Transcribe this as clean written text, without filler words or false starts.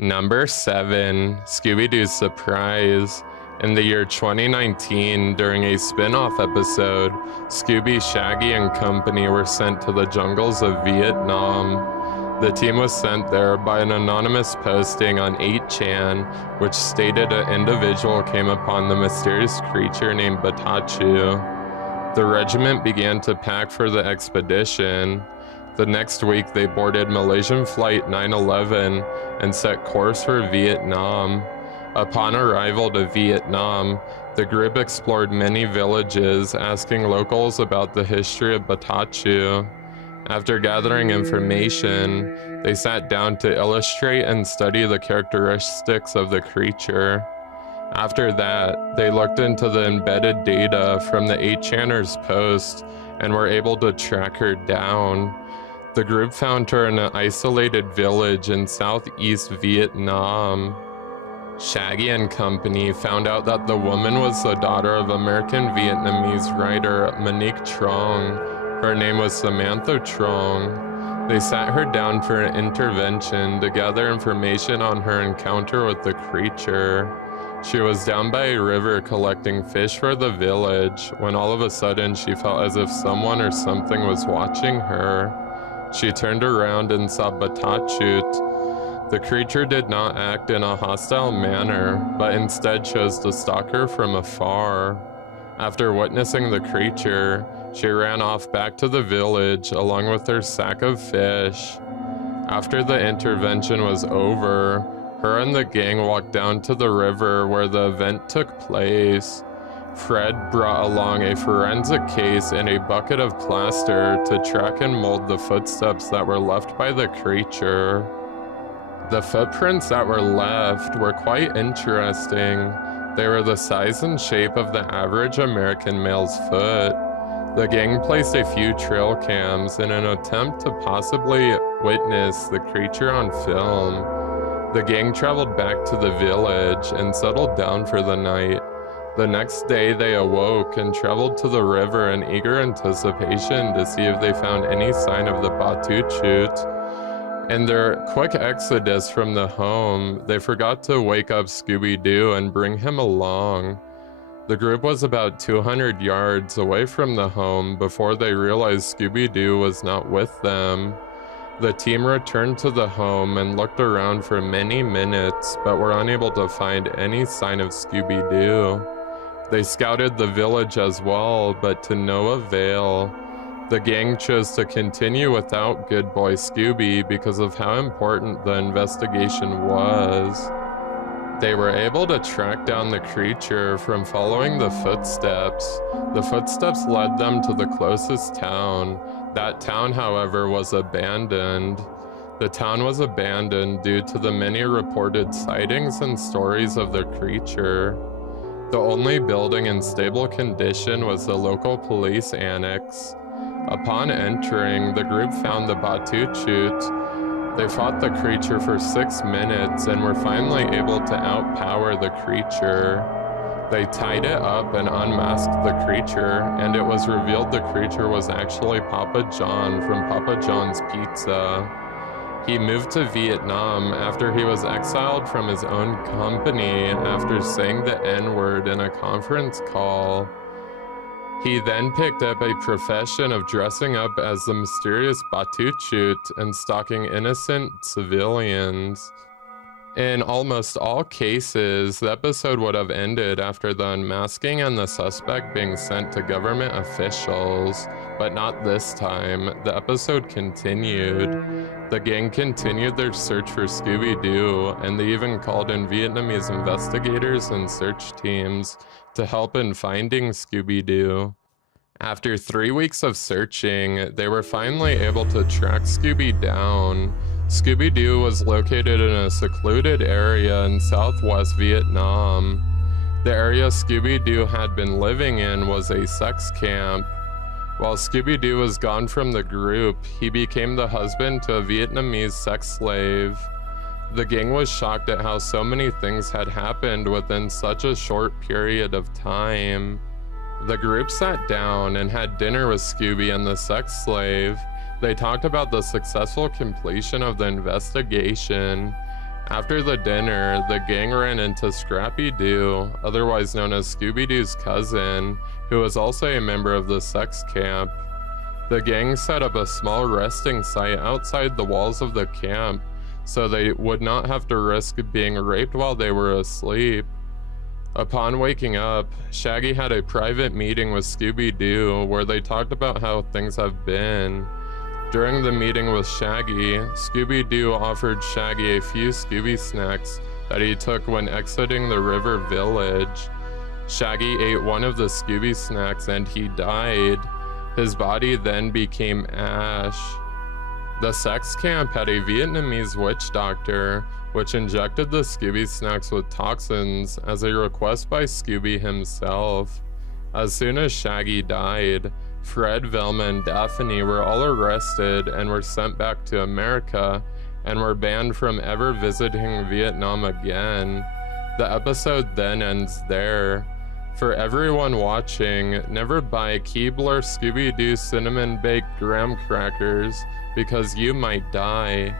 Number 7, Scooby Doo's Surprise. In the year 2019, during a spin-off episode, Scooby, Shaggy, and company were sent to the jungles of Vietnam. The team was sent there by an anonymous posting on 8chan, which stated an individual came upon the mysterious creature named Batachu. The regiment began to pack for the expedition. The next week, they boarded Malaysian Flight 911 and set course for Vietnam. Upon arrival to Vietnam, the group explored many villages, asking locals about the history of Batachu. After gathering information, they sat down to illustrate and study the characteristics of the creature. After that, they looked into the embedded data from the 8channer's post and were able to track her down. The group found her in an isolated village in southeast Vietnam. Shaggy and company found out that the woman was the daughter of American Vietnamese writer Monique Trong. Her name was Samantha Trong. They sat her down for an intervention to gather information on her encounter with the creature. She was down by a river collecting fish for the village when all of a sudden she felt as if someone or something was watching her. She turned around and saw Batachut. The creature did not act in a hostile manner, but instead chose to stalk her from afar. After witnessing the creature, she ran off back to the village along with her sack of fish. After the intervention was over, her and the gang walked down to the river where the event took place. Fred brought along a forensic case and a bucket of plaster to track and mold the footsteps that were left by the creature. The footprints that were left were quite interesting. They were the size and shape of the average American male's foot. The gang placed a few trail cams in an attempt to possibly witness the creature on film. The gang traveled back to the village and settled down for the night. The next day, they awoke and traveled to the river in eager anticipation to see if they found any sign of the Batuchut. In their quick exodus from the home, they forgot to wake up Scooby Doo and bring him along. The group was about 200 yards away from the home before they realized Scooby Doo was not with them. The team returned to the home and looked around for many minutes, but were unable to find any sign of Scooby Doo. They scouted the village as well, but to no avail. The gang chose to continue without Good Boy Scooby because of how important the investigation was. They were able to track down the creature from following the footsteps. The footsteps led them to the closest town. That town, however, was abandoned. The town was abandoned due to the many reported sightings and stories of the creature. The only building in stable condition was the local police annex. Upon entering, the group found the Batuchut. They fought the creature for 6 minutes and were finally able to outpower the creature. They tied it up and unmasked the creature, and it was revealed the creature was actually Papa John from Papa John's Pizza. He moved to Vietnam after he was exiled from his own company after saying the N-word in a conference call. He then picked up a profession of dressing up as the mysterious Batuchut and stalking innocent civilians. In almost all cases, the episode would have ended after the unmasking and the suspect being sent to government officials, but not this time. The episode continued. The gang continued their search for Scooby Doo, and they even called in Vietnamese investigators and search teams to help in finding Scooby Doo. After 3 weeks of searching, they were finally able to track Scooby down. Scooby Doo was located in a secluded area in southwest Vietnam. The area Scooby Doo had been living in was a sex camp. While Scooby Doo was gone from the group, he became the husband to a Vietnamese sex slave. The gang was shocked at how so many things had happened within such a short period of time. The group sat down and had dinner with Scooby and the sex slave. They talked about the successful completion of the investigation. After the dinner, the gang ran into Scrappy Doo, otherwise known as Scooby Doo's cousin, who was also a member of the sex camp. The gang set up a small resting site outside the walls of the camp, so they would not have to risk being raped while they were asleep. Upon waking up, Shaggy had a private meeting with Scooby Doo where they talked about how things have been. During the meeting with Shaggy, Scooby Doo offered Shaggy a few Scooby snacks that he took when exiting the river village. Shaggy ate one of the Scooby snacks and he died. His body then became ash. The sex camp had a Vietnamese witch doctor, which injected the Scooby snacks with toxins as a request by Scooby himself. As soon as Shaggy died, Fred, Velma, and Daphne were all arrested and were sent back to America and were banned from ever visiting Vietnam again. The episode then ends there. For everyone watching, never buy Keebler Scooby Doo cinnamon baked graham crackers because you might die.